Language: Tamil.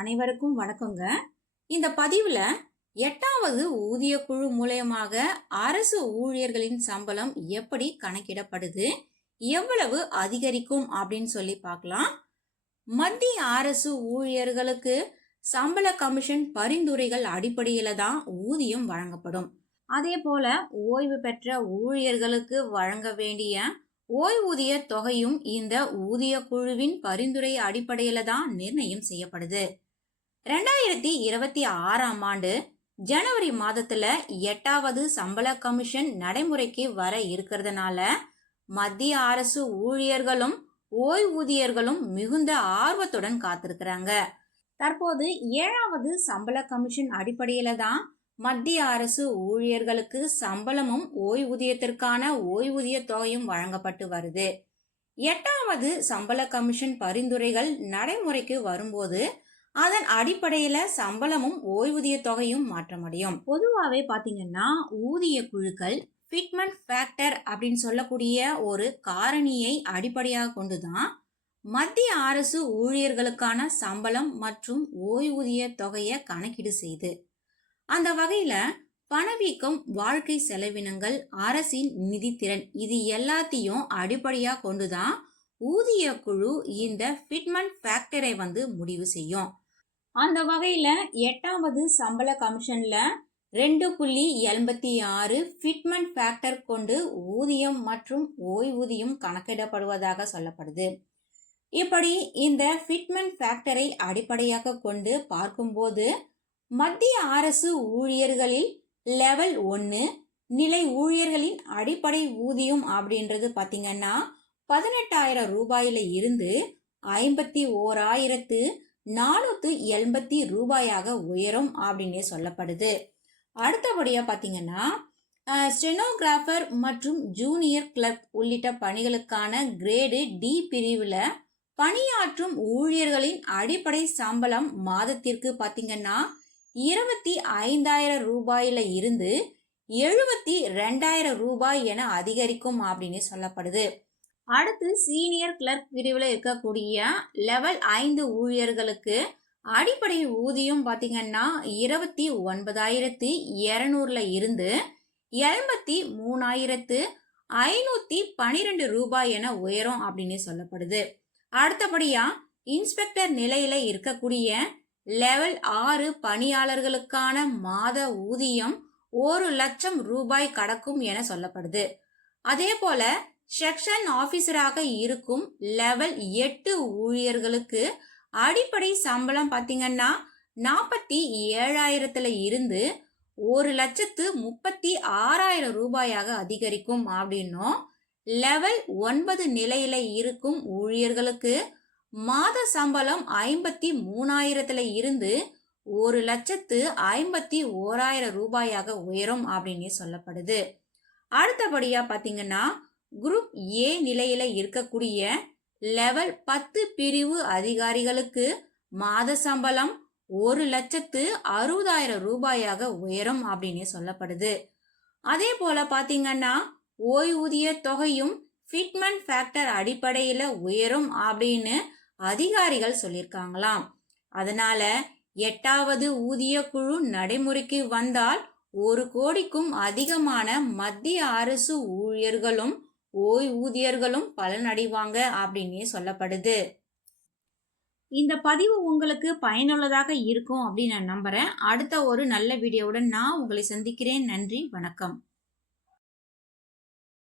அனைவருக்கும் வணக்கங்க. இந்த பதிவில் எட்டாவது ஊதிய குழு மூலயமாக அரசு ஊழியர்களின் சம்பளம் எப்படி கணக்கிடப்படுது எவ்வளவு அதிகரிக்கும் அப்படின்னு சொல்லி பார்க்கலாம். மத்திய அரசு ஊழியர்களுக்கு சம்பள கமிஷன் பரிந்துரைகள் அடிப்படையில் தான் ஊதியம் வழங்கப்படும். அதே போல ஓய்வு பெற்ற ஊழியர்களுக்கு வழங்க வேண்டிய ஓய்வூதிய தொகையும் இந்த ஊதிய குழுவின் பரிந்துரை அடிப்படையில தான் நிர்ணயம் செய்யப்படுது. ரெண்டாயிரத்தி இருபத்தி ஆறாம் ஆண்டு ஜனவரி மாதத்துல எட்டாவது சம்பள கமிஷன் நடைமுறைக்கு வர இருக்கிறதுனால மத்திய அரசு ஊழியர்களும் ஓய்வூதியர்களும் மிகுந்த ஆர்வத்துடன் காத்திருக்கிறாங்க. தற்போது ஏழாவது சம்பள கமிஷன் அடிப்படையில தான் மத்திய அரசு ஊழியர்களுக்கு சம்பளமும் ஓய்வூதியத்திற்கான ஓய்வூதிய தொகையும் வழங்கப்பட்டு வருது. எட்டாவது சம்பள கமிஷன் பரிந்துரைகள் நடைமுறைக்கு வரும்போது அதன் அடிப்படையில சம்பளமும் ஓய்வூதிய தொகையும் மாற்றமடையும் பொதுவாகவே பாத்தீங்கன்னா ஊதிய குழுக்கள் ஃபிட்மெண்ட் ஃபேக்டர் அப்படின்னு சொல்லக்கூடிய ஒரு காரணியை அடிப்படையாக கொண்டுதான் மத்திய அரசு ஊழியர்களுக்கான சம்பளம் மற்றும் ஓய்வூதிய தொகையை கணக்கீடு செய்து அந்த வகையில பணவீக்கம் வாழ்க்கை செலவினங்கள் அரசின் நிதித்திறன் இது எல்லாத்தையும் அடிப்படையா கொண்டுதான் ஊதிய குழு இந்த ஃபிட்மெண்ட் ஃபேக்டரை வந்து முடிவு செய்யும். அந்த வகையில் எட்டாவது சம்பள கமிஷனில் ரெண்டு புள்ளி எண்பத்தி ஆறு ஃபிட்மெண்ட் ஃபேக்டர் கொண்டு ஊதியம் மற்றும் ஓய்வூதியம் கணக்கிடப்படுவதாக சொல்லப்படுது. இப்படி இந்த ஃபிட்மெண்ட் ஃபேக்டரை அடிப்படையாக கொண்டு பார்க்கும்போது மத்திய அரசு ஊழியர்களில் லெவல் ஒன்று நிலை ஊழியர்களின் அடிப்படை ஊதியம் அப்படின்றது பார்த்தீங்கன்னா பதினெட்டாயிரம் ரூபாயில இருந்து ஐம்பத்தி ஓராயிரத்து நானூற்று எண்பத்தி ரூபாயாக உயரும் அப்படின்னே சொல்லப்படுது. அடுத்தபடியாக பார்த்தீங்கன்னா ஸ்டெனோகிராஃபர் மற்றும் ஜூனியர் கிளர்க் உள்ளிட்ட பணிகளுக்கான கிரேடு டி பிரிவில் பணியாற்றும் ஊழியர்களின் அடிப்படை சம்பளம் மாதத்திற்கு பார்த்தீங்கன்னா இருபத்தி ஐந்தாயிரம் ரூபாயில இருந்து எழுபத்தி ரெண்டாயிரம் ரூபாய் என அதிகரிக்கும் அப்படின்னு சொல்லப்படுது. அடுத்து சீனியர் கிளர்க் பிரிவில் இருக்கக்கூடிய லெவல் ஐந்து ஊழியர்களுக்கு அடிப்படை ஊதியம் பார்த்தீங்கன்னா இருபத்தி ஒன்பதாயிரத்து இரநூறுல இருந்து எண்பத்தி மூணாயிரத்து ஐநூற்றி பனிரெண்டு ரூபாய் என உயரும் அப்படின்னு சொல்லப்படுது. அடுத்தபடியாக இன்ஸ்பெக்டர் நிலையில் இருக்கக்கூடிய லெவல் ஆறு பணியாளர்களுக்கான மாத ஊதியம் ஒரு லட்சம் ரூபாய் கடக்கும் என சொல்லப்படுது. அதே போல செக்ஷன் ஆபீசராக இருக்கும் லெவல் எட்டு ஊழியர்களுக்கு அடிப்படை சம்பளம் பார்த்தீங்கன்னா நாற்பத்தி ஏழாயிரத்துல இருந்து ஒரு லட்சத்து முப்பத்தி ஆறாயிரம் ரூபாயாக அதிகரிக்கும் அப்படின்னும் லெவல் ஒன்பது நிலையில இருக்கும் ஊழியர்களுக்கு மாத சம்பளம் ஐம்பத்தி மூணாயிரத்துல இருந்து ஒரு லட்சத்து ஐம்பத்தி ஓராயிரம் ரூபாயாக உயரும் அப்படின்னு சொல்லப்படுது. அடுத்தபடியா பாத்தீங்கன்னா குரூப் ஏ நிலையில இருக்கக்கூடிய லெவல் பத்து பிரிவு அதிகாரிகளுக்கு மாத சம்பளம் ஒரு லட்சத்து அறுபதாயிரம் ரூபாயாக உயரும் அப்படின்னு சொல்லப்படுது. அதே போல பாத்தீங்கன்னா ஓய்வூதிய தொகையும் ஃபிட்மெண்ட் ஃபேக்டர் அடிப்படையில் உயரும் அப்படின்னு அதிகாரிகள் சொல்லியிருக்காங்களாம். அதனால எட்டாவது ஊதிய குழு நடைமுறைக்கு வந்தால் ஒரு கோடிக்கும் அதிகமான மத்திய அரசு ஊழியர்களும் ஓய்வூதியர்களும் பலனடைவாங்க அப்படின்னே சொல்லப்படுது. இந்த பதிவு உங்களுக்கு பயனுள்ளதாக இருக்கும் அப்படின்னு நான் நம்புறேன். அடுத்த ஒரு நல்ல வீடியோவுடன் நான் உங்களை சந்திக்கிறேன். நன்றி வணக்கம்.